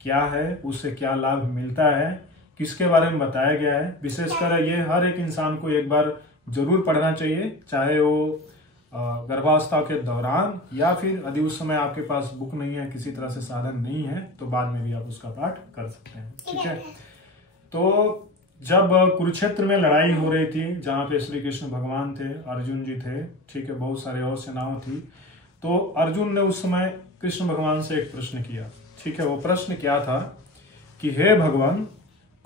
क्या है, उससे क्या लाभ मिलता है, किसके बारे में बताया गया है। विशेषकर ये हर एक इंसान को एक बार जरूर पढ़ना चाहिए, चाहे वो गर्भावस्था के दौरान या फिर यदि उस समय आपके पास बुक नहीं है, किसी तरह से साधन नहीं है, तो बाद में भी आप उसका पाठ कर सकते हैं। ठीक है। तो जब कुरुक्षेत्र में लड़ाई हो रही थी, जहाँ पे श्री कृष्ण भगवान थे, अर्जुन जी थे, ठीक है, बहुत सारे और सेनाओं थी, तो अर्जुन ने उस समय कृष्ण भगवान से एक प्रश्न किया। ठीक है। वो प्रश्न क्या था कि हे भगवान,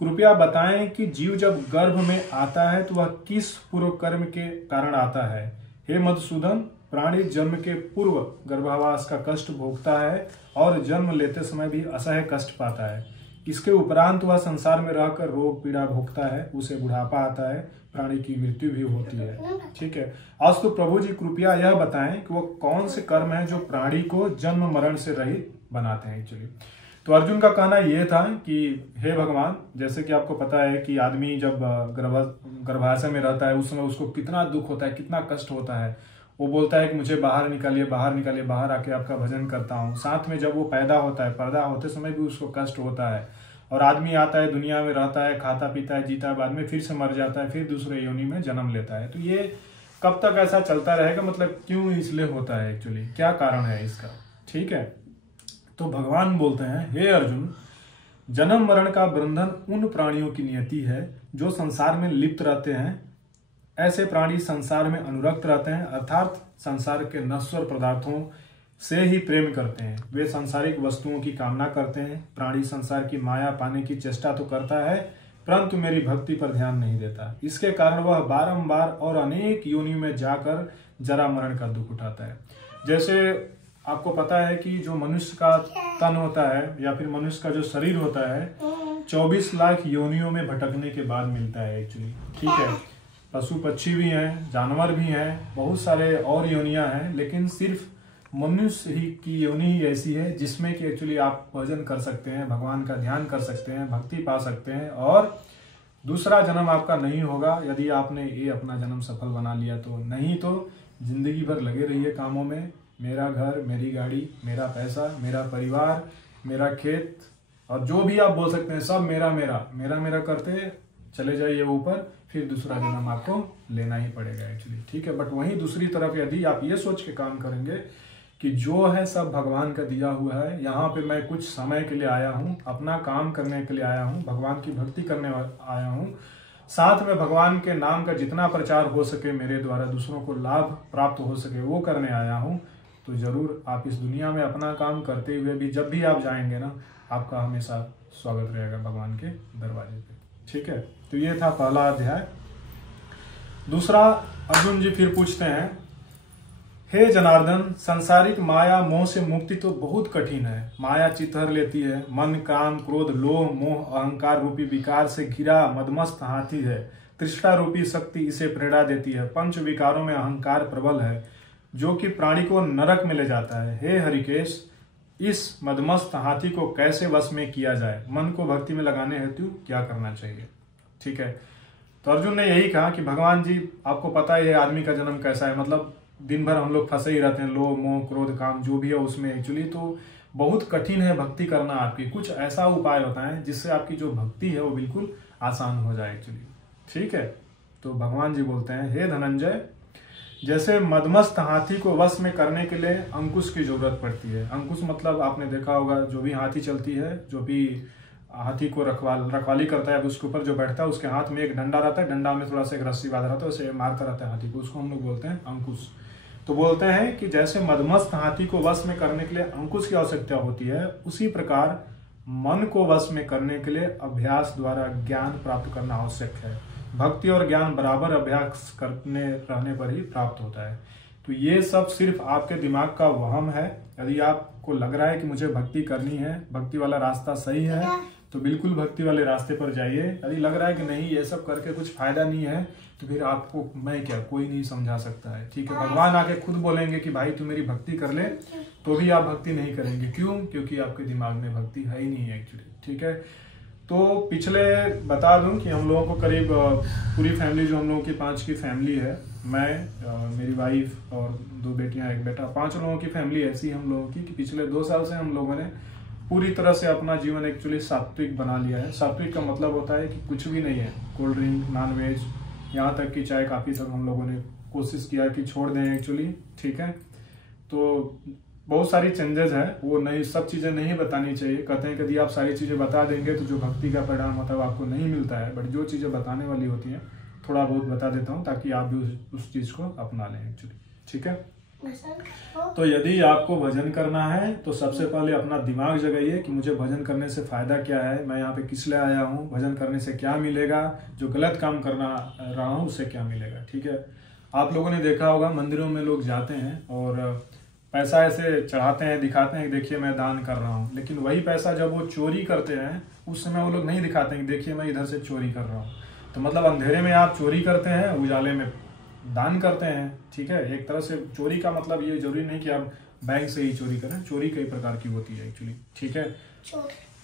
कृपया बताएं कि जीव जब गर्भ में आता है तो वह किस पूर्व कर्म के कारण आता है। हे मधुसूदन, प्राणी जन्म के पूर्व गर्भावास का कष्ट भोगता है और जन्म लेते समय भी असह्य कष्ट पाता है। इसके उपरांत वह संसार में रहकर रोग पीड़ा भोगता है, उसे बुढ़ापा आता है, प्राणी की मृत्यु भी होती है। ठीक है। आज तो प्रभु जी कृपया यह बताएं कि वो कौन से कर्म है जो प्राणी को जन्म मरण से रहित बनाते हैं। एक्चुअली तो अर्जुन का कहना यह था कि हे भगवान, जैसे कि आपको पता है कि आदमी जब गर्भाशय में रहता है उस समय उसको कितना दुख होता है, कितना कष्ट होता है। वो बोलता है कि मुझे बाहर निकालिए, बाहर निकालिए, बाहर आके आपका भजन करता हूँ। साथ में जब वो पैदा होता है, पैदा होते समय भी उसको कष्ट होता है। और आदमी आता है, दुनिया में रहता है, खाता पीता है, जीता है, बाद में फिर से मर जाता है, फिर दूसरे योनि में जन्म लेता है। तो ये कब तक ऐसा चलता रहेगा, मतलब क्यों इसलिए होता है, एक्चुअली क्या कारण है इसका। ठीक है। तो भगवान बोलते हैं, हे अर्जुन, जन्म मरण का बंधन उन प्राणियों की नियति है जो संसार में लिप्त रहते हैं। ऐसे प्राणी संसार में अनुरक्त रहते हैं, अर्थात संसार के नश्वर पदार्थों से ही प्रेम करते हैं। वे सांसारिक वस्तुओं की कामना करते हैं। प्राणी संसार की माया पाने की चेष्टा तो करता है, परंतु मेरी भक्ति पर ध्यान नहीं देता। इसके कारण वह बारंबार और अनेक योनियों में जाकर जरा मरण का दुख उठाता है। जैसे आपको पता है कि जो मनुष्य का तन होता है या फिर मनुष्य का जो शरीर होता है 24 लाख योनियों में भटकने के बाद मिलता है एक्चुअली। ठीक है। पशु पक्षी भी हैं, जानवर भी हैं, बहुत सारे और योनियां हैं, लेकिन सिर्फ मनुष्य ही की योनि ही ऐसी है जिसमें कि एक्चुअली आप भजन कर सकते हैं, भगवान का ध्यान कर सकते हैं, भक्ति पा सकते हैं और दूसरा जन्म आपका नहीं होगा यदि आपने ये अपना जन्म सफल बना लिया तो। नहीं तो जिंदगी भर लगे रहिए कामों में, मेरा घर, मेरी गाड़ी, मेरा पैसा, मेरा परिवार, मेरा खेत और जो भी आप बोल सकते हैं सब मेरा मेरा मेरा मेरा करते चले जाइए ऊपर, फिर दूसरा जन्म आपको लेना ही पड़ेगा एक्चुअली। ठीक है। बट वहीं दूसरी तरफ यदि आप ये सोच के काम करेंगे कि जो है सब भगवान का दिया हुआ है, यहाँ पे मैं कुछ समय के लिए आया हूँ, अपना काम करने के लिए आया हूँ, भगवान की भक्ति करने आया हूँ, साथ में भगवान के नाम का जितना प्रचार हो सके मेरे द्वारा दूसरों को लाभ प्राप्त हो सके वो करने आया हूँ, तो जरूर आप इस दुनिया में अपना काम करते हुए भी जब भी आप जाएंगे ना, आपका हमेशा स्वागत रहेगा भगवान के दरवाजे पे। ठीक है। तो ये था पहला अध्याय। दूसरा, अर्जुन जी फिर पूछते हैं, हे जनार्दन, सांसारिक माया मोह से मुक्ति तो बहुत कठिन है। माया चित्हर लेती है। मन, काम, क्रोध, लोभ, मोह, अहंकार रूपी विकार से घिरा मदमस्त हाथी है। तृष्णा रूपी शक्ति इसे प्रेरणा देती है। पंच विकारों में अहंकार प्रबल है जो कि प्राणी को नरक में ले जाता है। हे हरिकेश, इस मदमस्त हाथी को कैसे वश में किया जाए? मन को भक्ति में लगाने हेतु क्या करना चाहिए? ठीक है। तो अर्जुन ने यही कहा कि भगवान जी, आपको पता है आदमी का जन्म कैसा है, मतलब दिन भर हम लोग फंसे ही रहते हैं, लोभ, मोह, क्रोध, काम जो भी है उसमें एक्चुअली। तो बहुत कठिन है भक्ति करना आपकी। कुछ ऐसा उपाय बताएं जिससे आपकी जो भक्ति है वो बिल्कुल आसान हो जाए एक्चुअली। ठीक है। तो भगवान जी बोलते हैं, हे धनंजय, जैसे मदमस्त हाथी को वश में करने के लिए अंकुश की जरूरत पड़ती है। अंकुश मतलब आपने देखा होगा, जो भी हाथी चलती है, जो भी हाथी को रखवाली करता है, उसके ऊपर जो बैठता है उसके हाथ में एक डंडा रहता है, डंडा में थोड़ा सा एक रस्सी बांधा रहता है, उसे मारता रहता है हाथी को, उसको हम लोग बोलते हैं अंकुश। तो बोलते हैं कि जैसे मदमस्त हाथी को वश में करने के लिए अंकुश की आवश्यकता होती है, उसी प्रकार मन को वश में करने के लिए अभ्यास द्वारा ज्ञान प्राप्त करना आवश्यक है। भक्ति और ज्ञान बराबर अभ्यास करने रहने पर ही प्राप्त होता है। तो ये सब सिर्फ आपके दिमाग का वहम है। यदि आपको लग रहा है कि मुझे भक्ति करनी है, भक्ति वाला रास्ता सही है, तो बिल्कुल भक्ति वाले रास्ते पर जाइए। यदि लग रहा है कि नहीं ये सब करके कुछ फायदा नहीं है, तो फिर आपको मैं क्या, कोई नहीं समझा सकता है। ठीक है। भगवान आके खुद बोलेंगे कि भाई तू मेरी भक्ति कर ले, तो भी आप भक्ति नहीं करेंगे। क्यों? क्योंकि आपके दिमाग में भक्ति है ही नहीं है एक्चुअली। ठीक है। तो पिछले बता दूं कि हम लोगों को करीब पूरी फैमिली, जो हम लोगों की 5 की फैमिली है, मैं, मेरी वाइफ और 2 बेटियां 1 बेटा, 5 लोगों की फैमिली ऐसी हम लोगों की कि पिछले 2 साल से हम लोगों ने पूरी तरह से अपना जीवन एक्चुअली सात्विक बना लिया है। सात्विक का मतलब होता है कि कुछ भी नहीं है, कोल्ड ड्रिंक, नॉनवेज, यहाँ तक कि चाय काफ़ी तक हम लोगों ने कोशिश किया कि छोड़ दें एक्चुअली, ठीक है। तो बहुत सारी चेंजेस है, वो नहीं, सब चीज़ें नहीं बतानी चाहिए। कहते हैं कि यदि आप सारी चीज़ें बता देंगे तो जो भक्ति का परिणाम होता है वो आपको नहीं मिलता है, बट जो चीज़ें बताने वाली होती हैं थोड़ा बहुत बता देता हूँ ताकि आप भी उस चीज़ को अपना लें एक्चुअली, ठीक है। तो यदि आपको भजन करना है तो सबसे पहले अपना दिमाग जगाइए कि मुझे भजन करने से फायदा क्या है, मैं यहाँ पे किस लिए आया हूँ, भजन करने से क्या मिलेगा, जो गलत काम करना रहा हूँ उससे क्या मिलेगा, ठीक है। आप लोगों ने देखा होगा मंदिरों में लोग जाते हैं और पैसा ऐसे चढ़ाते हैं, दिखाते हैं कि देखिए मैं दान कर रहा हूँ, लेकिन वही पैसा जब वो चोरी करते हैं उस समय वो लोग नहीं दिखाते हैं कि देखिए मैं इधर से चोरी कर रहा हूँ। तो मतलब अंधेरे में आप चोरी करते हैं, उजाले में दान करते हैं, ठीक है। एक तरह से चोरी का मतलब ये जरूरी नहीं कि आप बैंक से ही चोरी करें, चोरी कई प्रकार की होती है एक्चुअली, ठीक है।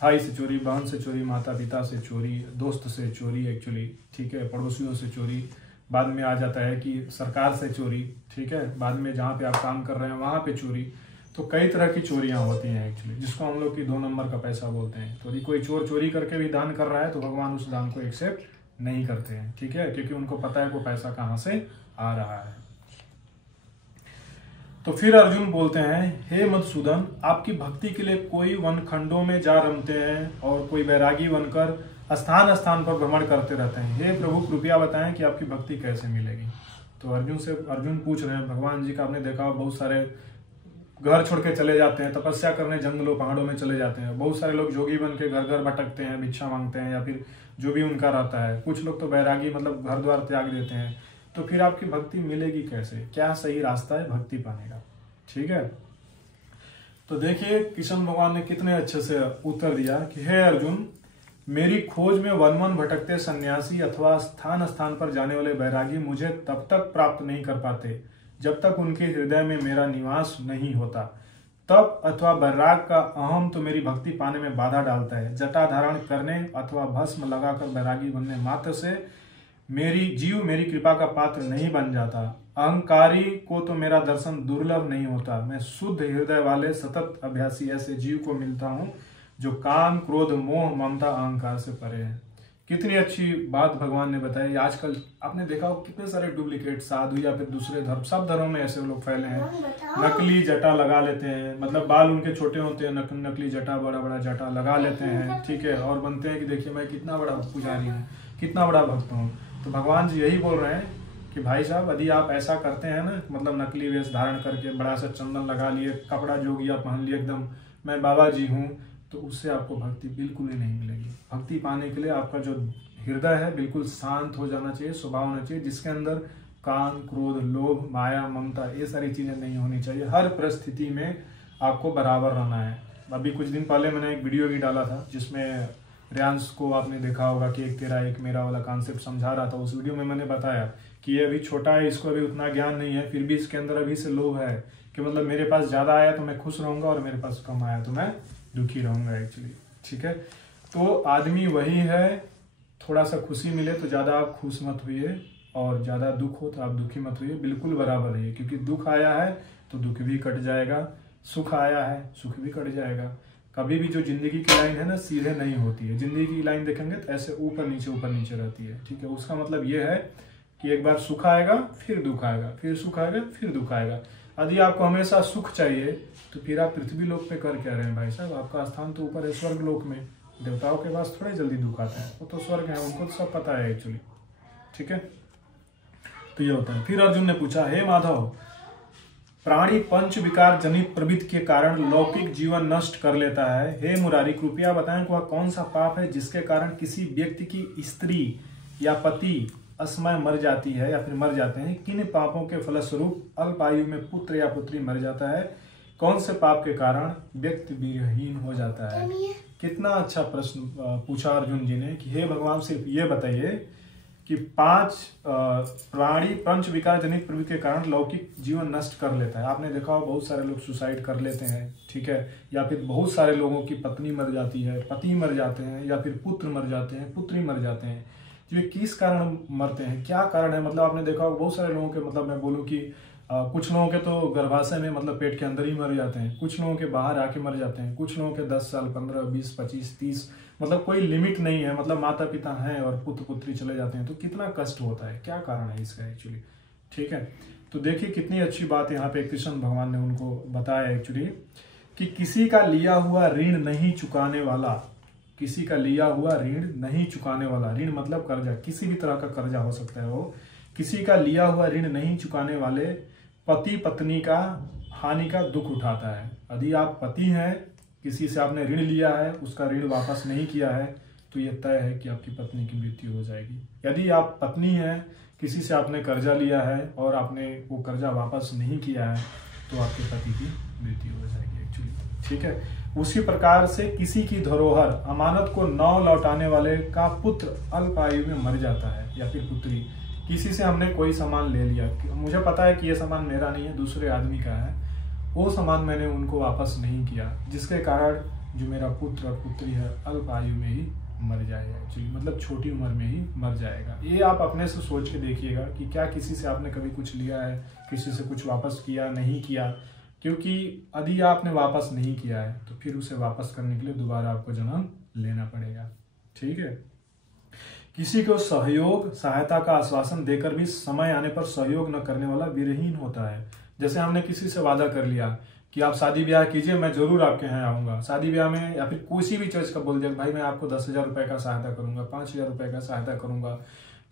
भाई से चोरी, बहन से चोरी, माता पिता से चोरी, दोस्त से चोरी एक्चुअली, ठीक है, पड़ोसियों से चोरी, बाद में आ जाता है कि सरकार से चोरी, ठीक है, बाद में जहाँ पे आप काम कर रहे हैं वहाँ पे चोरी। तो कई तरह की चोरियाँ होती हैं एक्चुअली, जिसको हम लोग की 2 नंबर का पैसा बोलते हैं। तो यदि कोई चोर चोरी करके भी दान कर रहा है तो भगवान उस दान को एक्सेप्ट नहीं करते हैं, ठीक है, क्योंकि उनको पता है वो पैसा कहाँ से आ रहा है। तो फिर अर्जुन बोलते हैं, हे मधुसूदन, आपकी भक्ति के लिए कोई वनखंडों में जा रमते हैं और कोई बैरागी बनकर स्थान स्थान पर भ्रमण करते रहते हैं। हे प्रभु कृपया बताएं कि आपकी भक्ति कैसे मिलेगी। तो अर्जुन पूछ रहे हैं भगवान जी का, आपने देखा बहुत सारे घर छोड़ के चले जाते हैं, तपस्या करने जंगलों पहाड़ों में चले जाते हैं। बहुत सारे लोग जोगी बन के घर घर भटकते हैं, भिक्षा मांगते हैं या फिर जो भी उनका रहता है। कुछ लोग तो बैरागी मतलब घर द्वार त्याग देते हैं। तो फिर आपकी भक्ति मिलेगी कैसे, क्या सही रास्ता है भक्ति पाने का, ठीक है। तो देखिए कृष्ण भगवान ने कितने अच्छे से उत्तर दिया कि हे अर्जुन, मेरी खोज में वन वन भटकते सन्यासी अथवा स्थान स्थान पर जाने वाले बैरागी मुझे तब तक प्राप्त नहीं कर पाते जब तक उनके हृदय में मेरा निवास नहीं होता। तप अथवा बैराग का अहम तो मेरी भक्ति पाने में बाधा डालता है। जटा धारण करने अथवा भस्म लगाकर बैरागी बनने मात्र से मेरी कृपा का पात्र नहीं बन जाता। अहंकारी को तो मेरा दर्शन दुर्लभ नहीं होता। मैं शुद्ध हृदय वाले सतत अभ्यासी ऐसे जीव को मिलता हूँ जो काम, क्रोध, मोह, ममता, अहंकार से परे है। कितनी अच्छी बात भगवान ने बताई। आजकल आपने देखा हो कितने सारे डुप्लीकेट साधु या फिर दूसरे धर्म, सब धर्मों में ऐसे लोग फैले हैं। नकली जटा लगा लेते हैं, मतलब बाल उनके छोटे होते हैं, नकली जटा, बड़ा बड़ा जटा लगा लेते हैं, ठीक है, और बनते हैं कि देखिए मैं कितना बड़ा पुजारी हूँ, कितना बड़ा भक्त हूँ। तो भगवान जी यही बोल रहे हैं कि भाई साहब यदि आप ऐसा करते हैं ना, मतलब नकली वेश धारण करके बड़ा सा चंदन लगा लिए, कपड़ा जोगिया पहन लिए, एकदम मैं बाबा जी हूँ, तो उससे आपको भक्ति बिल्कुल ही नहीं मिलेगी। भक्ति पाने के लिए आपका जो हृदय है बिल्कुल शांत हो जाना चाहिए, स्वभाव होना चाहिए जिसके अंदर काम, क्रोध, लोभ, माया, ममता ये सारी चीजें नहीं होनी चाहिए। हर परिस्थिति में आपको बराबर रहना है। अभी कुछ दिन पहले मैंने एक वीडियो भी डाला था जिसमें रियांश को आपने देखा होगा कि एक तेरा एक मेरा वाला कॉन्सेप्ट समझा रहा था। उस वीडियो में मैंने बताया कि ये अभी छोटा है, इसको अभी उतना ज्ञान नहीं है, फिर भी इसके अंदर अभी से लोभ है कि मतलब मेरे पास ज्यादा आया तो मैं खुश रहूंगा और मेरे पास कम आया तो मैं दुखी रहूंगा एक्चुअली, ठीक है। तो आदमी वही है, थोड़ा सा खुशी मिले तो ज्यादा आप खुश मत हुई और ज्यादा दुख हो तो आप दुखी मत हुई, बिल्कुल बराबर है। क्योंकि दुख आया है तो दुख भी कट जाएगा, सुख आया है सुख भी कट जाएगा। कभी भी जो जिंदगी की लाइन है ना सीधे नहीं होती है। जिंदगी की लाइन देखेंगे तो ऐसे ऊपर नीचे रहती है, ठीक है। उसका मतलब ये है कि एक बार सुख आएगा फिर दुख आएगा, फिर सुख आएगा फिर दुख आएगा। यदि आपको हमेशा सुख चाहिए तो फिर आप पृथ्वी लोक पे कर क्या रहे हैं भाई साहब। आपका स्थान तो ऊपर है स्वर्ग लोक में। देवताओं के पास थोड़े जल्दी दुख आता है, वो तो स्वर्ग है, उनको तो सब पता है एक्चुअली, ठीक है। तो ये होता है। फिर अर्जुन ने पूछा, हे माधव, प्राणी पंच विकार जनित प्रवृत्ति के कारण लौकिक जीवन नष्ट कर लेता है। हे मुरारी, कृपया बताएं कि वह कौन सा पाप है जिसके कारण किसी व्यक्ति की स्त्री या पति असमय मर जाती है या फिर मर जाते हैं। किन पापों के फलस्वरूप अल्पायु में पुत्र या पुत्री मर जाता है। कौन से पाप के कारण व्यक्ति वीरहीन हो जाता है। कितना अच्छा प्रश्न पूछा अर्जुन जी ने कि हे भगवान सिर्फ ये बताइए कि 5 प्राणी पंच विकार जनित प्रवृत्ति के कारण लौकिक जीवन नष्ट कर लेता है। आपने देखा हो बहुत सारे लोग सुसाइड कर लेते हैं, ठीक है, या फिर बहुत सारे लोगों की पत्नी मर जाती है, पति मर जाते हैं, या फिर पुत्र मर जाते हैं, पुत्री मर जाते हैं। ये किस कारण मरते हैं, क्या कारण है। मतलब आपने देखा हो बहुत सारे लोगों के, मतलब मैं बोलूँ कि कुछ लोगों के तो गर्भाशय में मतलब पेट के अंदर ही मर जाते हैं, कुछ लोगों के बाहर आके मर जाते हैं, कुछ लोगों के 10 साल 15 20 25 30 मतलब कोई लिमिट नहीं है। मतलब माता पिता हैं और पुत्र पुत्री चले जाते हैं, तो कितना कष्ट होता है, क्या कारण है इसका एक्चुअली। ठीक है, तो देखिए कितनी अच्छी बात यहाँ पे कृष्ण भगवान ने उनको बताया एक्चुअली कि किसी का लिया हुआ ऋण नहीं चुकाने वाला, किसी का लिया हुआ ऋण नहीं चुकाने वाला, ऋण मतलब कर्जा, किसी भी तरह का कर्जा हो सकता है वो, किसी का लिया हुआ ऋण नहीं चुकाने वाले पति पत्नी का हानि का दुख उठाता है। यदि आप पति हैं, किसी से आपने ऋण लिया है, उसका ऋण वापस नहीं किया है, तो ये तय है कि आपकी पत्नी की मृत्यु हो जाएगी। यदि आप पत्नी हैं, किसी से आपने कर्जा लिया है और आपने वो कर्जा वापस नहीं किया है, तो आपके पति की मृत्यु हो जाएगी एक्चुअली। ठीक है, उसी प्रकार से किसी की धरोहर अमानत को न लौटाने वाले का पुत्र अल्प आयु में मर जाता है, या फिर पुत्री। किसी से हमने कोई सामान ले लिया, मुझे पता है कि ये सामान मेरा नहीं है, दूसरे आदमी का है, वो सामान मैंने उनको वापस नहीं किया, जिसके कारण जो मेरा पुत्र और पुत्री है अल्प आयु में ही मर जाएगा एक्चुअली, मतलब छोटी उम्र में ही मर जाएगा। ये आप अपने से सोच के देखिएगा कि क्या किसी से आपने कभी कुछ लिया है, किसी से कुछ वापस किया नहीं किया, क्योंकि यदि आपने वापस नहीं किया है तो फिर उसे वापस करने के लिए दोबारा आपको जन्म लेना पड़ेगा। ठीक है, किसी को सहयोग सहायता का आश्वासन देकर भी समय आने पर सहयोग न करने वाला वीरहीन होता है। जैसे हमने किसी से वादा कर लिया कि आप शादी ब्याह कीजिए, मैं जरूर आपके यहाँ आऊंगा, शादी ब्याह में या फिर किसी भी चीज का बोल दिया भाई मैं आपको 10,000 रुपए का सहायता करूंगा, 5,000 रुपए का सहायता करूंगा,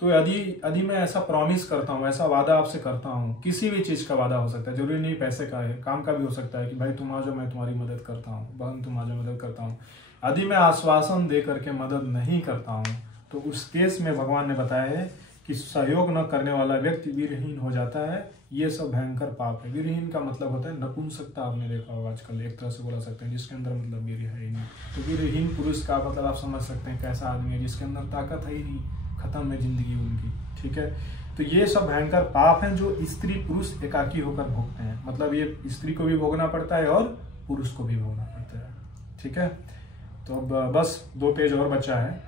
तो यदि मैं ऐसा प्रॉमिस करता हूँ, ऐसा वादा आपसे करता हूँ, किसी भी चीज का वादा हो सकता है, जरूरी नहीं पैसे का है, काम का भी हो सकता है कि भाई तुम आ जाओ मैं तुम्हारी मदद करता हूँ, बहन तुम आ जाओ मदद करता हूँ, यदि मैं आश्वासन दे करके मदद नहीं करता हूँ, तो उस केस में भगवान ने बताया है कि सहयोग न करने वाला व्यक्ति वीरहीन हो जाता है। ये सब भयंकर पाप है। वीरहीन का मतलब होता है नपुंसकता, आपने देखा होगा आजकल, एक तरह से बोला सकते हैं जिसके अंदर मतलब वीर है ही नहीं। तो वीरहीन पुरुष का मतलब आप समझ सकते हैं कैसा आदमी है जिसके अंदर ताकत है ही नहीं, खत्म है जिंदगी उनकी। ठीक है, तो ये सब भयंकर पाप हैं जो स्त्री पुरुष एकाकी होकर भोगते हैं, मतलब ये स्त्री को भी भोगना पड़ता है और पुरुष को भी भोगना पड़ता है। ठीक है, तो अब बस 2 पेज और बचा है।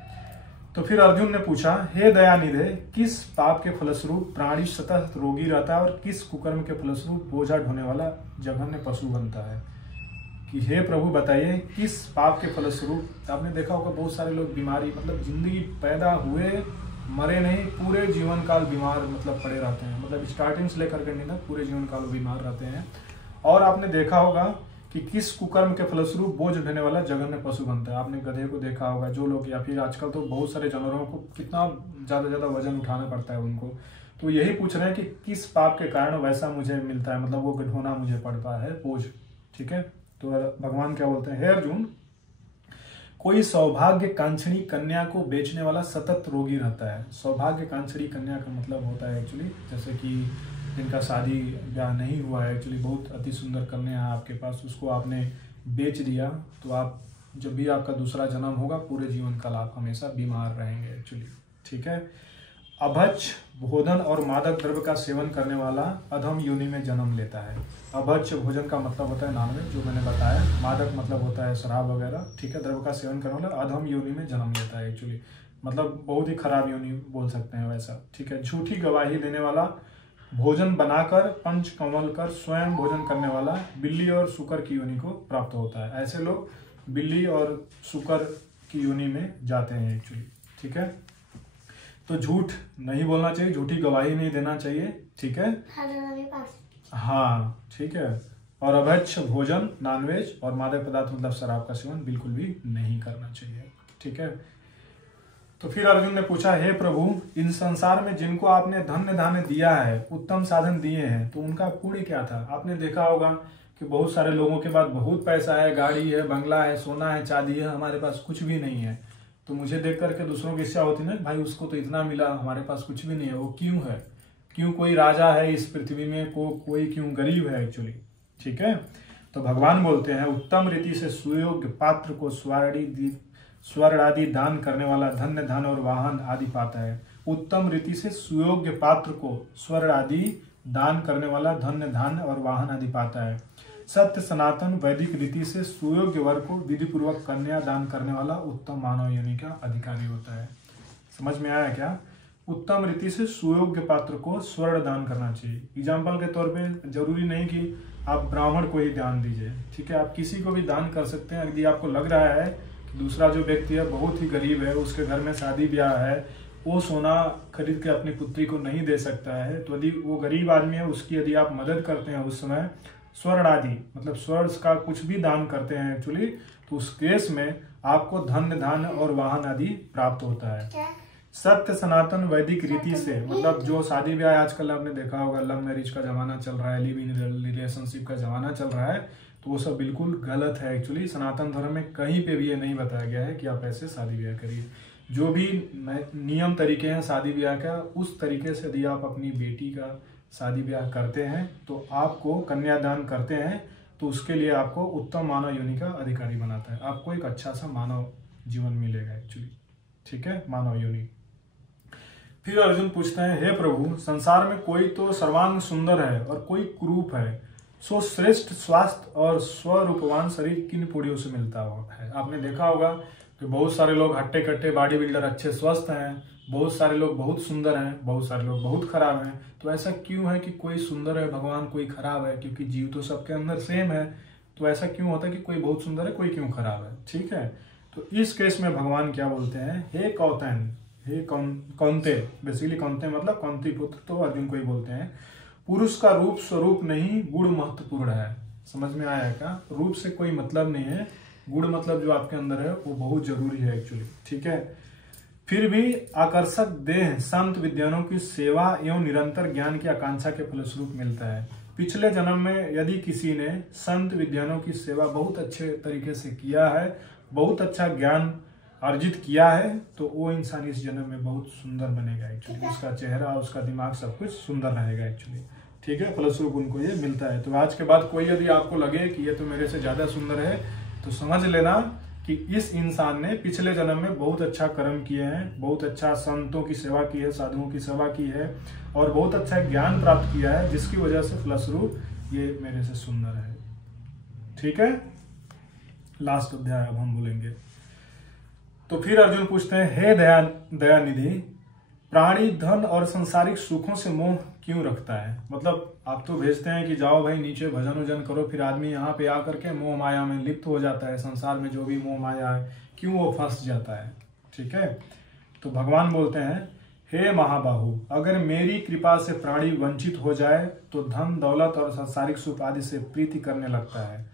तो फिर अर्जुन ने पूछा, हे दयानिधे, किस पाप के फलस्वरूप प्राणी सतत रोगी रहता है और किस कुकर्म के फलस्वरूप बोझा ढोने वाला जघन्य पशु बनता है? कि हे प्रभु बताइए किस पाप के फलस्वरूप। आपने देखा होगा बहुत सारे लोग बीमारी, मतलब जिंदगी पैदा हुए मरे नहीं, पूरे जीवन काल बीमार मतलब पड़े रहते हैं, मतलब स्टार्टिंग से लेकर के नहीं, पूरे जीवन काल बीमार रहते हैं। और आपने देखा होगा कि किस कुकर्म के फलस्वरूप बोझ ढोने वाला जघन्य पशु बनता है। आपने गधे को देखा होगा, जो लोग, या फिर आजकल तो बहुत सारे जानवरों को कितना ज्यादा वजन उठाना पड़ता है उनको, तो यही पूछ रहे हैं कि किस पाप के कारण वैसा मुझे मिलता है, मतलब वो ढोना मुझे पड़ता है बोझ। ठीक है, तो भगवान क्या बोलते हैं, हे अर्जुन, कोई सौभाग्य कांक्षणी कन्या को बेचने वाला सतत रोगी रहता है। सौभाग्य कांक्षणी कन्या का मतलब होता है एक्चुअली जैसे कि जिनका शादी ब्याह नहीं हुआ है, एक्चुअली बहुत अति सुंदर कन्या है आपके पास, उसको आपने बेच दिया, तो आप जब भी आपका दूसरा जन्म होगा पूरे जीवन काल आप हमेशा बीमार रहेंगे एक्चुअली। ठीक है, अभक्ष भोजन और मादक द्रव्य का सेवन करने वाला अधम योनि में जन्म लेता है। अभक्ष भोजन का मतलब होता है नॉनवेज, जो मैंने बताया, मादक मतलब होता है शराब वगैरह। ठीक है, द्रव्य का सेवन करने वाला अधम योनि में जन्म लेता है एक्चुअली, मतलब बहुत ही खराब योनि बोल सकते हैं वैसा। ठीक है, झूठी गवाही देने वाला, भोजन बनाकर पंच कमल कर स्वयं भोजन करने वाला बिल्ली और सुकर की योनि को प्राप्त होता है। ऐसे लोग बिल्ली और सुकर की योनि में जाते हैं एक्चुअली। ठीक है, तो झूठ नहीं बोलना चाहिए, झूठी गवाही नहीं देना चाहिए। ठीक है, हाँ ठीक है, और अभक्ष भोजन नॉनवेज और मादक पदार्थ मतलब शराब का सेवन बिल्कुल भी नहीं करना चाहिए। ठीक है, तो फिर अर्जुन ने पूछा, हे प्रभु, इन संसार में जिनको आपने धन्य धान्य दिया है, उत्तम साधन दिए हैं, तो उनका पुण्य क्या था? आपने देखा होगा कि बहुत सारे लोगों के पास बहुत पैसा है, गाड़ी है, बंगला है, सोना है, चांदी है, हमारे पास कुछ भी नहीं है। तो मुझे देख करके दूसरों की इच्छा होती है ना, भाई उसको तो इतना मिला, हमारे पास कुछ भी नहीं है। वो क्यों है? क्यों कोई राजा है इस पृथ्वी में, कोई क्यों गरीब है एक्चुअली। ठीक है, तो भगवान बोलते हैं, उत्तम रीति से सुयोग्य पात्र को स्वर्ण आदि दान करने वाला धन्य धन और वाहन आदि पाता है। उत्तम रीति से सुयोग्य पात्र को स्वर्ण आदि दान करने वाला धन्य धन और वाहन आदि पाता है। सत्य सनातन वैदिक रीति से सुयोग्य वर को विधि पूर्वक कन्या दान करने वाला उत्तम मानव योनि का अधिकारी होता है। समझ में आया क्या? उत्तम रीति से सुयोग्य पात्र को स्वर्ण दान करना चाहिए। एग्जाम्पल के तौर पे जरूरी नहीं कि आप ब्राह्मण को ही दान दीजिए, ठीक है, आप किसी को भी दान कर सकते हैं। यदि आपको लग रहा है कि दूसरा जो व्यक्ति है बहुत ही गरीब है, उसके घर में शादी ब्याह है, वो सोना खरीद के अपनी पुत्री को नहीं दे सकता है, तो यदि वो गरीब आदमी है उसकी यदि आप मदद करते हैं उस समय स्वर्ण आदि मतलब स्वर्ण का कुछ भी दान करते हैं एक्चुअली, तो उस केस में आपको धन धान और वाहन आदि प्राप्त होता है। सत्य सनातन वैदिक रीति से मतलब जो शादी ब्याह आजकल आपने देखा होगा, लव मैरिज का जमाना चल रहा है, लिव इन रिलेशनशिप का जमाना चल रहा है, तो वो सब बिल्कुल गलत है एक्चुअली। सनातन धर्म में कहीं पे भी ये नहीं बताया गया है कि आप ऐसे शादी ब्याह करिए। जो भी नियम तरीके हैं शादी ब्याह का, उस तरीके से यदि आप अपनी बेटी का शादी ब्याह करते हैं तो आपको कन्यादान करते हैं, तो उसके लिए आपको उत्तम मानव योनि का अधिकारी बनाता है, आपको एक अच्छा सा मानव जीवन मिलेगा एक्चुअली, ठीक है, मानव योनि। फिर अर्जुन पूछते हैं, हे प्रभु, संसार में कोई तो सर्वांग सुंदर है और कोई कुरूप है, सो श्रेष्ठ स्वास्थ्य और स्वरूपवान शरीर किन पुड़ियों से मिलता है। आपने देखा होगा कि बहुत सारे लोग हट्टे कट्टे बॉडी बिल्डर अच्छे स्वस्थ हैं, बहुत सारे लोग बहुत सुंदर हैं, बहुत सारे लोग बहुत खराब हैं। तो ऐसा क्यों है कि कोई सुंदर है भगवान, कोई खराब है? क्योंकि जीव तो सबके अंदर सेम है, तो ऐसा क्यों होता है कि कोई बहुत सुंदर है कोई क्यों खराब है, ठीक है। तो इस केस में भगवान क्या बोलते हैं, हे कौतन, हे कौंते, बेसिकली कौंते मतलब कौंती पुत्र, तो अर्जुन को ही बोलते हैं, पुरुष का रूप स्वरूप नहीं गुण महत्वपूर्ण है। समझ में आया क्या? रूप से कोई मतलब नहीं है, गुण मतलब जो आपके अंदर है वो बहुत जरूरी है एक्चुअली, ठीक है। फिर भी आकर्षक देह संत विद्वानों की सेवा एवं निरंतर ज्ञान की आकांक्षा के फलस्वरूप मिलता है। पिछले जन्म में यदि किसी ने संत विद्वानों की सेवा बहुत अच्छे तरीके से किया है, बहुत अच्छा ज्ञान अर्जित किया है, तो वो इंसान इस जन्म में बहुत सुंदर बनेगा एक्चुअली, उसका चेहरा उसका दिमाग सब कुछ सुंदर रहेगा एक्चुअली, ठीक है, फलस्वरूप उनको ये मिलता है। तो आज के बाद कोई यदि आपको लगे कि ये तो मेरे से ज्यादा सुंदर है, तो समझ लेना कि इस इंसान ने पिछले जन्म में बहुत अच्छा कर्म किए हैं, बहुत अच्छा संतों की सेवा की है, साधुओं की सेवा की है और बहुत अच्छा ज्ञान प्राप्त किया है, जिसकी वजह से फलस्वरूप ये मेरे से सुंदर है, ठीक है। लास्ट अध्याय अब हम बोलेंगे। तो फिर अर्जुन पूछते हैं, हे दयानिधि, प्राणी धन और संसारिक सुखों से मोह क्यों रखता है? मतलब आप तो भेजते हैं कि जाओ भाई नीचे भजन वजन करो, फिर आदमी यहाँ पे आकर के मोह माया में लिप्त हो जाता है, संसार में जो भी मोह माया है क्यों वो फंस जाता है, ठीक है। तो भगवान बोलते हैं, हे महाबाहु, अगर मेरी कृपा से प्राणी वंचित हो जाए तो धन दौलत और संसारिक सुख आदि से प्रीति करने लगता है।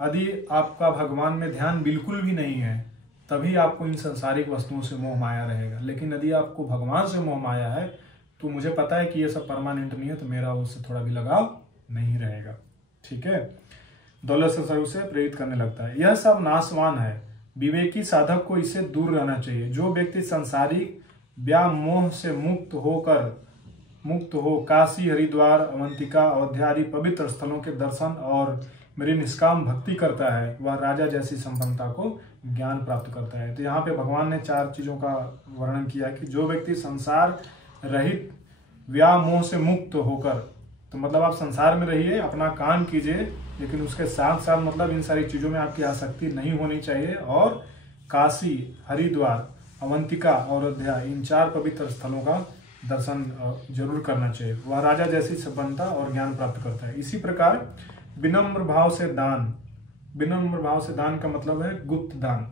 यदि आपका भगवान में ध्यान बिल्कुल भी नहीं है तभी आपको इन संसारिक वस्तुओं से मोह माया रहेगा, लेकिन यदि आपको भगवान से मोह माया है तो मुझे पता है कि ये सब परमानेंट नहीं है, तो मेरा उससे थोड़ा भी लगाव नहीं रहेगा, ठीक है। दौलत संसार से प्रेरित करने लगता है। यह सब नाशवान है, विवेकी साधक को इससे दूर रहना चाहिए। जो व्यक्ति संसारिक व्यामोह से मुक्त हो काशी हरिद्वार अवंतिका अयोध्या आदि पवित्र स्थलों के दर्शन और मेरी निष्काम भक्ति करता है, वह राजा जैसी संपन्नता को ज्ञान प्राप्त करता है। तो यहाँ पे भगवान ने 4 चीजों का वर्णन किया कि जो व्यक्ति संसार रहित व्यामोह से मुक्त होकर, तो मतलब आप संसार में रहिए, अपना काम कीजिए, लेकिन उसके साथ साथ मतलब इन सारी चीजों में आपकी आसक्ति नहीं होनी चाहिए, और काशी हरिद्वार अवंतिका और अयोध्या इन 4 पवित्र स्थलों का दर्शन जरूर करना चाहिए। वह राजा जैसी संपन्नता और ज्ञान प्राप्त करता है। इसी प्रकार विनम्र भाव से दान, विनम्र भाव से दान का मतलब है गुप्त दान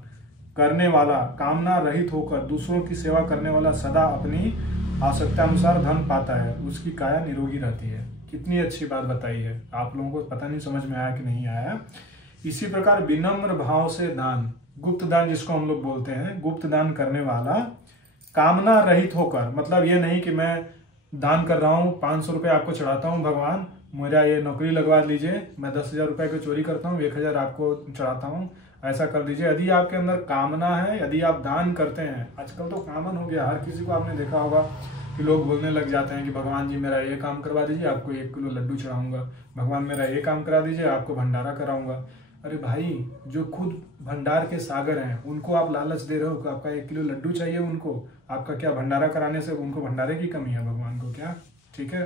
करने वाला, कामना रहित होकर दूसरों की सेवा करने वाला सदा अपनी आवश्यकता अनुसार धन पाता है, उसकी काया निरोगी रहती है। कितनी अच्छी बात बताई है, आप लोगों को पता नहीं समझ में आया कि नहीं आया। इसी प्रकार विनम्र भाव से दान, गुप्त दान जिसको हम लोग बोलते हैं, गुप्त दान करने वाला कामना रहित होकर, मतलब ये नहीं कि मैं दान कर रहा हूँ 500 रुपये आपको चढ़ाता हूँ भगवान, मेरा ये नौकरी लगवा लीजिए, मैं 10,000 रुपये की चोरी करता हूँ, 1,000 आपको चढ़ाता हूँ, ऐसा कर दीजिए। यदि आपके अंदर कामना है, यदि आप दान करते हैं, आजकल तो कॉमन हो गया, हर किसी को आपने देखा होगा कि लोग बोलने लग जाते हैं कि भगवान जी मेरा ये काम करवा दीजिए, आपको 1 किलो लड्डू चढ़ाऊंगा, भगवान मेरा ये काम करा दीजिए, आपको भंडारा कराऊंगा। अरे भाई, जो खुद भंडार के सागर हैं उनको आप लालच दे रहे हो कि आपका 1 किलो लड्डू चाहिए उनको, आपका क्या भंडारा कराने से उनको भंडारे की कमी है भगवान को क्या? ठीक है।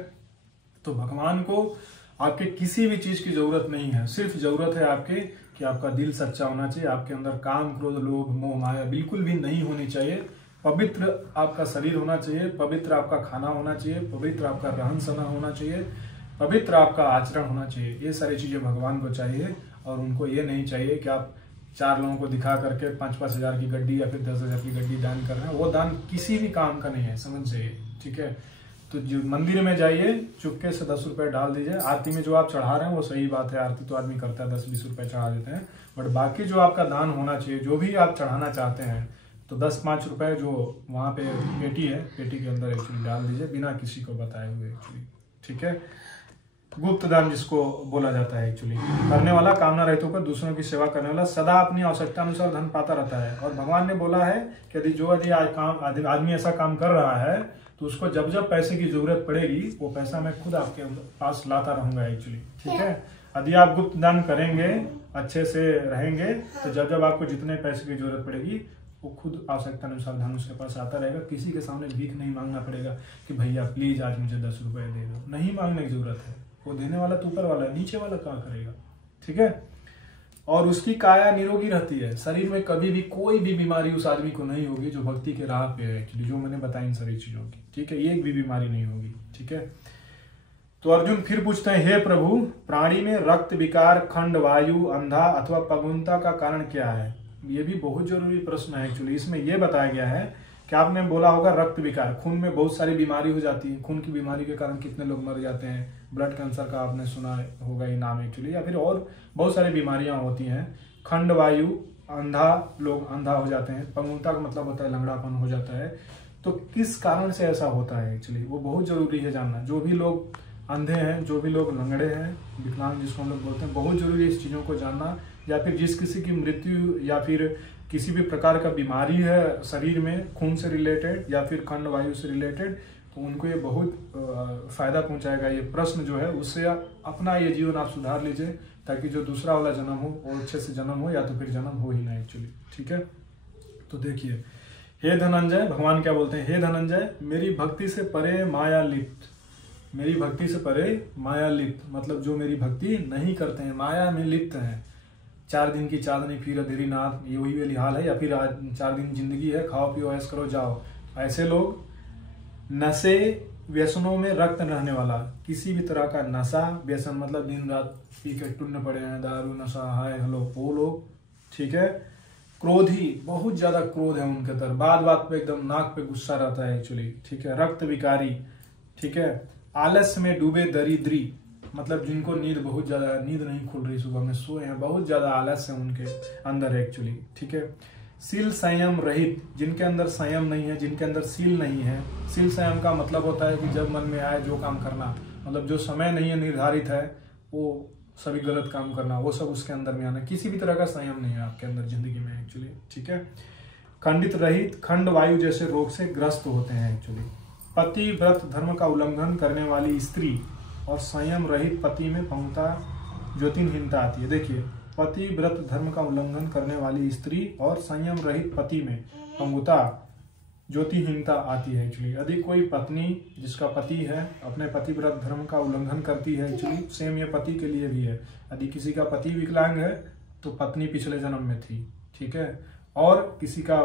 तो भगवान को आपके किसी भी चीज की जरूरत नहीं है, सिर्फ जरूरत है आपके कि आपका दिल सच्चा होना चाहिए, आपके अंदर काम क्रोध लोभ मोह माया बिल्कुल भी नहीं होनी चाहिए। पवित्र आपका शरीर होना चाहिए, पवित्र आपका खाना होना चाहिए, पवित्र आपका रहन सहन होना चाहिए, पवित्र आपका आचरण होना चाहिए। ये सारी चीजें भगवान को चाहिए। और उनको ये नहीं चाहिए कि आप 4 लोगों को दिखा करके 5-5 हजार की गड्डी या फिर 10 हजार की गड्डी दान कर रहे हैं। वो दान किसी भी काम का नहीं है, समझ जाइए, ठीक है। तो जो मंदिर में जाइए, चुपके से 10 रुपए डाल दीजिए। आरती में जो आप चढ़ा रहे हैं वो सही बात है, आरती तो आदमी करता है, 10-20 रुपए चढ़ा देते हैं। बट बाकी जो आपका दान होना चाहिए, जो भी आप चढ़ाना चाहते हैं, तो 10-5 रुपए जो वहाँ पे पेटी है, पेटी के अंदर एक्चुअली डाल दीजिए, बिना किसी को बताए हुए एक्चुअली, ठीक है। गुप्त दान जिसको बोला जाता है एक्चुअली। करने वाला कामना रहित होकर दूसरों की सेवा करने वाला सदा अपनी आवश्यकता अनुसार धन पाता रहता है। और भगवान ने बोला है कि यदि आदमी ऐसा काम कर रहा है तो उसको जब जब पैसे की जरूरत पड़ेगी वो पैसा मैं खुद आपके पास लाता रहूंगा एक्चुअली, ठीक है। यदि आप गुप्त दान करेंगे, अच्छे से रहेंगे, तो जब जब आपको जितने पैसे की जरूरत पड़ेगी वो खुद आवश्यकता अनुसार धन उसके पास आता रहेगा। किसी के सामने भीख नहीं मांगना पड़ेगा कि भैया प्लीज आज मुझे 10 रुपए दे दो, नहीं मांगने की जरूरत है। वो देने वाला तो ऊपर वाला, नीचे वाला क्या करेगा, ठीक है। और उसकी काया निरोगी रहती है, शरीर में कभी भी कोई भी बीमारी उस आदमी को नहीं होगी जो भक्ति के राह पे है एक्चुअली, जो मैंने बताई इन सारी चीजों की, ठीक है। एक भी बीमारी नहीं होगी, ठीक है। तो अर्जुन फिर पूछते हैं, हे प्रभु, प्राणी में रक्त विकार, खंड वायु, अंधा अथवा पगुनता का कारण क्या है? ये भी बहुत जरूरी प्रश्न है एक्चुअली। इसमें यह बताया गया है कि आपने बोला होगा रक्त विकार, खून में बहुत सारी बीमारी हो जाती है। खून की बीमारी के कारण कितने लोग मर जाते हैं। ब्लड कैंसर का आपने सुना होगा ये नाम एक्चुअली, या फिर और बहुत सारी बीमारियां होती हैं। खंड वायु, अंधा, लोग अंधा हो जाते हैं। पगुनता का मतलब होता है लंगड़ापन हो जाता है। तो किस कारण से ऐसा होता है एक्चुअली, वो बहुत जरूरी है जानना। जो भी लोग अंधे हैं, जो भी लोग लंगड़े हैं, विकलांग जिसको हम लोग बोलते हैं, बहुत जरूरी है इस चीजों को जानना। या फिर जिस किसी की मृत्यु या फिर किसी भी प्रकार का बीमारी है शरीर में, खून से रिलेटेड या फिर खंड वायु से रिलेटेड, तो उनको ये बहुत फायदा पहुंचाएगा। ये प्रश्न जो है उससे अपना ये जीवन आप सुधार लीजिए, ताकि जो दूसरा वाला जन्म हो वो अच्छे से जन्म हो, या तो फिर जन्म हो ही ना एक्चुअली, ठीक है। तो देखिए, हे धनंजय, भगवान क्या बोलते हैं, हे धनंजय, मेरी भक्ति से परे माया लिप्त, मेरी भक्ति से परे माया लिप्त मतलब जो मेरी भक्ति नहीं करते हैं, माया में लिप्त हैं। 4 दिन की चांदनी फिर अंधेरी नाथ, ये वही वाली हाल है। या फिर आज 4 दिन जिंदगी है, खाओ पियो ऐश करो जाओ। ऐसे लोग नशे व्यसनों में रक्त रहने वाला, किसी भी तरह का नशा व्यसन मतलब दिन रात पी के टुन्न पड़े हैं, दारू नशा हाय हेलो, वो लोग, ठीक है। क्रोधी, बहुत ज्यादा क्रोध है उनके अंदर, बात बात पे एकदम नाक पे गुस्सा रहता है एक्चुअली, ठीक है। रक्त विकारी, ठीक है। आलस्य में डूबे दरिद्री, मतलब जिनको नींद बहुत ज्यादा, नींद नहीं खुल रही, सुबह में सोए हैं, बहुत ज्यादा आलस्य है उनके अंदर एक्चुअली, ठीक है। शील संयम रहित, जिनके अंदर संयम नहीं है, जिनके अंदर शील नहीं है। शील संयम का मतलब होता है कि जब मन में आए जो काम करना, मतलब जो समय नहीं है निर्धारित है वो सभी गलत काम करना, वो सब उसके अंदर में आना। किसी भी तरह का संयम नहीं है आपके अंदर जिंदगी में एक्चुअली, ठीक है। खंडित रहित, खंड वायु जैसे रोग से ग्रस्त होते हैं एक्चुअली। पति व्रत धर्म का उल्लंघन करने वाली स्त्री और संयम रहित पति में पंगुता ज्योतिहीनता आती है। देखिए, पति व्रत धर्म का उल्लंघन करने वाली स्त्री और संयम रहित पति में पंगुता ज्योतिहीनता आती है एक्चुअली। यदि कोई पत्नी जिसका पति है अपने पति व्रत धर्म का उल्लंघन करती है एक्चुअली, सेम ये पति के लिए भी है। यदि किसी का पति विकलांग है तो पत्नी पिछले जन्म में थी, ठीक है। और किसी का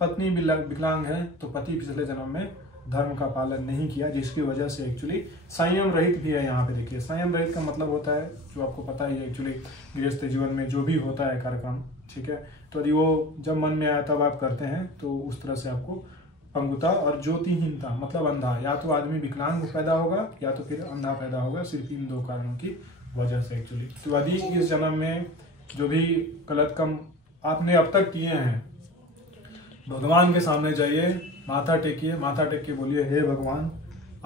पत्नी विकलांग है तो पति पिछले जन्म में धर्म का पालन नहीं किया, जिसकी वजह से एक्चुअली संयम रहित भी है। यहाँ पे देखिए, संयम रहित का मतलब होता है जो आपको पता ही है एक्चुअली, गृहस्थ जीवन में जो भी होता है कार्यक्रम, ठीक है। तो यदि वो जब मन में आया तब आप करते हैं तो उस तरह से आपको पंगुता और ज्योतिहीनता मतलब अंधा, या तो आदमी विकलांग पैदा होगा या तो फिर अंधा पैदा होगा, सिर्फ इन 2 कारणों की वजह से एक्चुअली। तो यदि इस जन्म में जो भी गलत काम आपने अब तक किए हैं, भगवान के सामने जाइए, माथा टेकिए, माथा टेक के बोलिए, हे भगवान,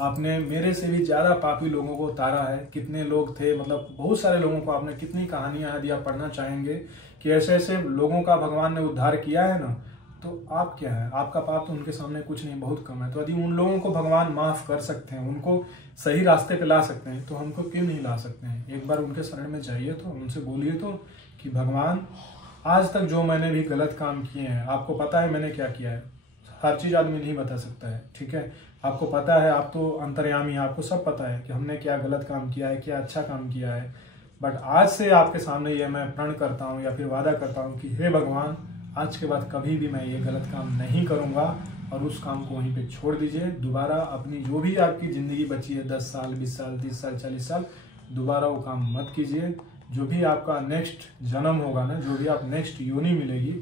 आपने मेरे से भी ज्यादा पापी लोगों को उतारा है। कितने लोग थे, मतलब बहुत सारे लोगों को आपने, कितनी कहानियां यदि आप पढ़ना चाहेंगे कि ऐसे ऐसे लोगों का भगवान ने उद्धार किया है ना, तो आप क्या है, आपका पाप तो उनके सामने कुछ नहीं, बहुत कम है। तो यदि उन लोगों को भगवान माफ कर सकते हैं, उनको सही रास्ते पे ला सकते हैं, तो हमको क्यों नहीं ला सकते हैं। एक बार उनके शरण में जाइए, तो उनसे बोलिए तो कि भगवान, आज तक जो मैंने भी गलत काम किए हैं, आपको पता है मैंने क्या किया है। हर चीज आदमी नहीं बता सकता है, ठीक है। आपको पता है, आप तो अंतर्यामी हैं, आपको सब पता है कि हमने क्या गलत काम किया है, क्या अच्छा काम किया है। बट आज से आपके सामने ये मैं प्रण करता हूँ या फिर वादा करता हूँ कि हे भगवान, आज के बाद कभी भी मैं ये गलत काम नहीं करूंगा और उस काम को वहीं पे छोड़ दीजिए। दोबारा अपनी जो भी आपकी ज़िंदगी बची है 10 साल 20 साल 30 साल 40 साल, दोबारा वो काम मत कीजिए। जो भी आपका नेक्स्ट जन्म होगा ना, जो भी आप नेक्स्ट योनि मिलेगी,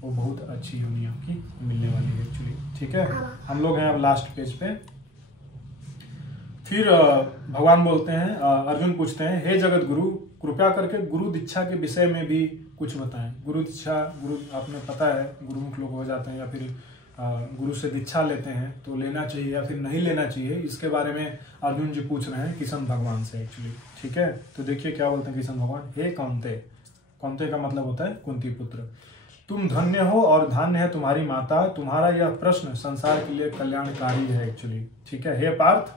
वो बहुत अच्छी योनि आपकी मिलने वाली है एक्चुअली। ठीक है, हम लोग हैं अब लास्ट पेज पे। फिर भगवान बोलते हैं, अर्जुन पूछते हैं, हे जगत गुरु, कृपया करके गुरु दीक्षा के विषय में भी कुछ बताएं। गुरु दीक्षा, गुरु आपने पता है गुरुमुख लोग हो जाते हैं या फिर गुरु से दीक्षा लेते हैं तो लेना चाहिए या फिर नहीं लेना चाहिए, इसके बारे में अर्जुन जी पूछ रहे हैं किशन भगवान से एक्चुअली। ठीक है, तो देखिए क्या बोलते हैं किशन भगवान। हे कौन्ते, कौन्ते का मतलब होता है कुंती पुत्र, तुम धन्य हो और धन्य है तुम्हारी माता। तुम्हारा यह प्रश्न संसार के लिए कल्याणकारी है एक्चुअली। ठीक है, हे पार्थ,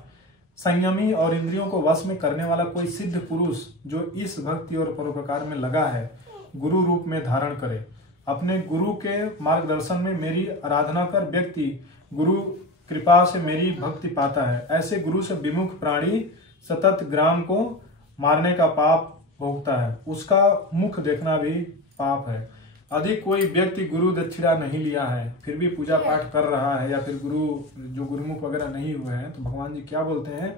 संयमी और इंद्रियों को वश में करने वाला कोई सिद्ध पुरुष जो इस भक्ति और परोपकार में लगा है, गुरु रूप में धारण करे। अपने गुरु के मार्गदर्शन में मेरी आराधना कर व्यक्ति गुरु कृपा से मेरी भक्ति पाता है। ऐसे गुरु से विमुख प्राणी सतत ग्राम को मारने का पाप भोगता है, उसका मुख देखना भी पाप है। अधिक कोई व्यक्ति गुरु दक्षिणा नहीं लिया है फिर भी पूजा पाठ कर रहा है या फिर गुरु जो गुरुमुख वगैरह नहीं हुए हैं, तो भगवान जी क्या बोलते हैं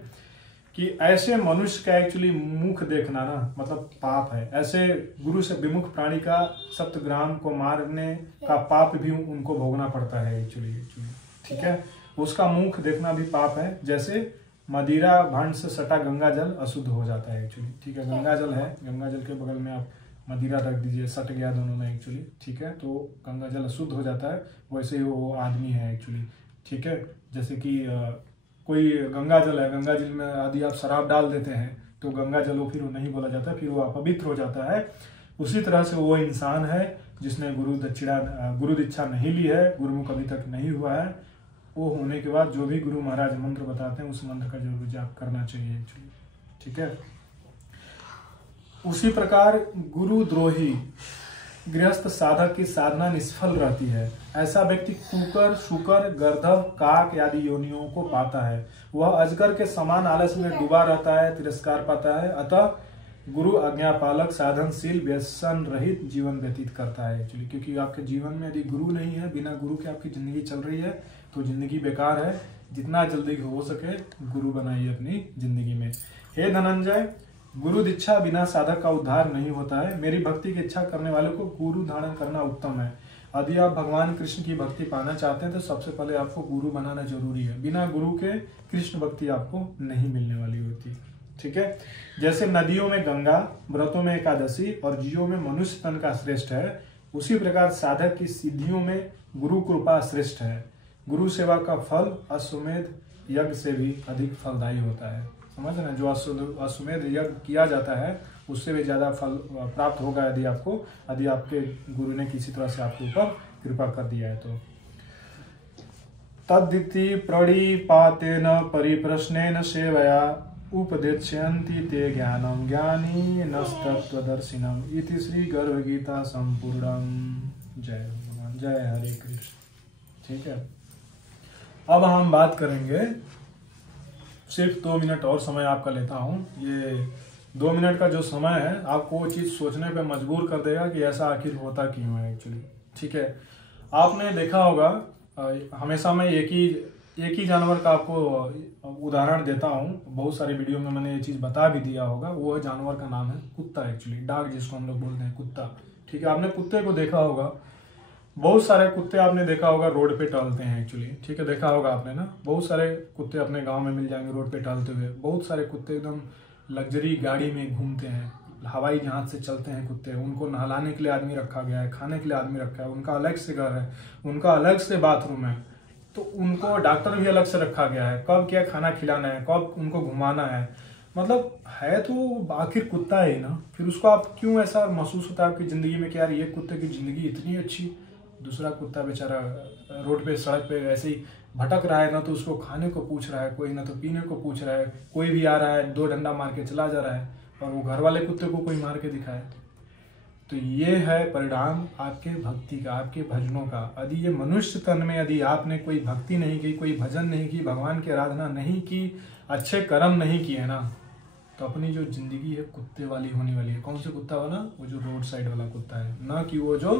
कि ऐसे मनुष्य का एक्चुअली मुख देखना ना मतलब पाप है। ऐसे गुरु से विमुख प्राणी का सप्तग्राम को मारने का पाप भी उनको भोगना पड़ता है एक्चुअली। ठीक है, उसका मुख देखना भी पाप है। जैसे मदिरा भांड से सटा गंगा जल अशुद्ध हो जाता है एक्चुअली। ठीक है, गंगा जल है, गंगा जल के बगल में आप मदिरा रख दीजिए, सट गया दोनों में एक्चुअली। ठीक है, तो गंगा जल अशुद्ध हो जाता है, वैसे ही वो आदमी है एक्चुअली। ठीक है, जैसे कि कोई गंगा जल है, गंगा जल में यदि आप शराब डाल देते हैं तो गंगा जल वो फिर वो नहीं बोला जाता, फिर वो अपवित्र हो जाता है। उसी तरह से वो इंसान है जिसने गुरु दीक्षा नहीं ली है, गुरुमुख अभी तक नहीं हुआ है, वो होने के बाद जो भी गुरु महाराज मंत्र बताते हैं उस मंत्र का जरूर जाप करना चाहिए एक्चुअली। ठीक है, उसी प्रकार गुरु द्रोही गृहस्थ साधक की साधना निष्फल रहती है। ऐसा व्यक्ति कुकर, शुकर, गर्दभ, काक आदि योनियों को पाता है। वह अजगर के समान आलस में डूबा रहता है, तिरस्कार पाता है। अतः गुरु आज्ञापालक, साधनशील, व्यसन रहित जीवन व्यतीत करता है एक्चुअली। क्योंकि आपके जीवन में यदि गुरु नहीं है, बिना गुरु के आपकी जिंदगी चल रही है तो जिंदगी बेकार है। जितना जल्दी हो सके गुरु बनाइए अपनी जिंदगी में। हे धनंजय, गुरु दीक्षा बिना साधक का उद्धार नहीं होता है। मेरी भक्ति की इच्छा करने वाले को गुरु धारण करना उत्तम है। यदि आप भगवान कृष्ण की भक्ति पाना चाहते हैं तो सबसे पहले आपको गुरु बनाना जरूरी है। बिना गुरु के कृष्ण भक्ति आपको नहीं मिलने वाली होती। ठीक है, जैसे नदियों में गंगा, व्रतों में एकादशी और जीवों में मनुष्य तन का श्रेष्ठ है, उसी प्रकार साधक की सिद्धियों में गुरु कृपा श्रेष्ठ है। गुरु सेवा का फल अश्वमेध यज्ञ से भी अधिक फलदायी होता है। समझ रहे हैं, जो अश्वमेध यज्ञ किया जाता है उससे भी ज्यादा फल प्राप्त होगा यदि आपके गुरु ने किसी तरह से आपके ऊपर कृपा कर दिया है तो। तद्दिति प्रणिपातेन परिप्रश्नेन सेवया उपदेक्ष्यन्ति ते ज्ञानं ज्ञानी नस्तत्वदर्शिनम् इति श्री गर्भ गीता संपूर्णम्। जय भगवान, जय हरे कृष्ण। ठीक है, अब हम बात करेंगे, सिर्फ 2 मिनट और समय आपका लेता हूँ। ये 2 मिनट का जो समय है आपको वो चीज सोचने पे मजबूर कर देगा कि ऐसा आखिर होता क्यों है एक्चुअली। ठीक है, आपने देखा होगा, हमेशा मैं एक ही जानवर का आपको उदाहरण देता हूँ। बहुत सारे वीडियो में मैंने ये चीज बता भी दिया होगा। वो जानवर का नाम है कुत्ता एक्चुअली, डॉग जिसको हम लोग बोलते हैं कुत्ता। ठीक है, आपने कुत्ते को देखा होगा, बहुत सारे कुत्ते आपने देखा होगा रोड पे टहलते हैं एक्चुअली। ठीक है, देखा होगा आपने ना, बहुत सारे कुत्ते अपने गांव में मिल जाएंगे रोड पे टहलते हुए। बहुत सारे कुत्ते एकदम लग्जरी गाड़ी में घूमते हैं, हवाई जहाज से चलते हैं कुत्ते। उनको नहलाने के लिए आदमी रखा गया है, खाने के लिए आदमी रखा है, उनका अलग से घर है, उनका अलग से बाथरूम है, तो उनको डॉक्टर भी अलग से रखा गया है, कब क्या खाना खिलाना है, कब उनको घुमाना है। मतलब है तो आखिर कुत्ता है ना। फिर उसको आप क्यों ऐसा महसूस होता है आपकी जिंदगी में कि यार ये कुत्ते की जिंदगी इतनी अच्छी, दूसरा कुत्ता बेचारा रोड पे सड़क पे ऐसे ही भटक रहा है, ना तो उसको खाने को पूछ रहा है कोई, ना तो पीने को पूछ रहा है कोई, भी आ रहा है 2 डंडा मार के चला जा रहा है, और वो घर वाले कुत्ते को कोई मार के दिखाए। तो ये है परिणाम आपके भक्ति का, आपके भजनों का। यदि ये मनुष्य तन में यदि आपने कोई भक्ति नहीं की, कोई भजन नहीं की, भगवान की आराधना नहीं की, अच्छे कर्म नहीं किए ना, तो अपनी जो जिंदगी है कुत्ते वाली होने वाली है। कौन से कुत्ता वाला? वो जो रोड साइड वाला कुत्ता है, ना कि वो जो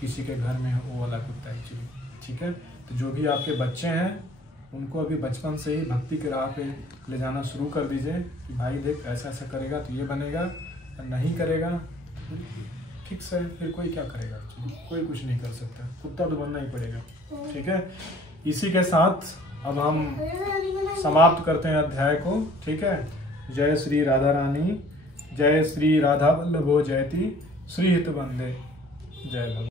किसी के घर में है वो वाला कुत्ता एक्चुअली। ठीक है, तो जो भी आपके बच्चे हैं उनको अभी बचपन से ही भक्ति की राह पे ले जाना शुरू कर दीजिए कि भाई देख ऐसा ऐसा करेगा तो ये बनेगा, नहीं करेगा फिक्स है, फिर कोई क्या करेगा, कोई कुछ नहीं कर सकता, कुत्ता तो बनना ही पड़ेगा। ठीक है, इसी के साथ अब हम समाप्त करते हैं अध्याय को। ठीक है, जय श्री राधा रानी, जय श्री राधा वल्लभो जयति, श्री हित बंदे, जय भगवान।